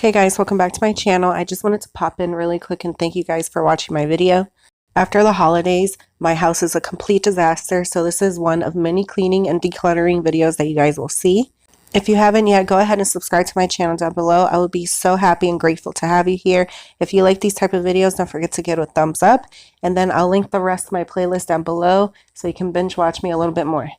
Hey guys, welcome back to my channel. I just wanted to pop in really quick and thank you guys for watching my video. After the holidays, my house is a complete disaster, so this is one of many cleaning and decluttering videos that you guys will see. If you haven't yet, go ahead and subscribe to my channel down below. I would be so happy and grateful to have you here. If you like these type of videos, don't forget to give it a thumbs up, and then I'll link the rest of my playlist down below so you can binge watch me a little bit more.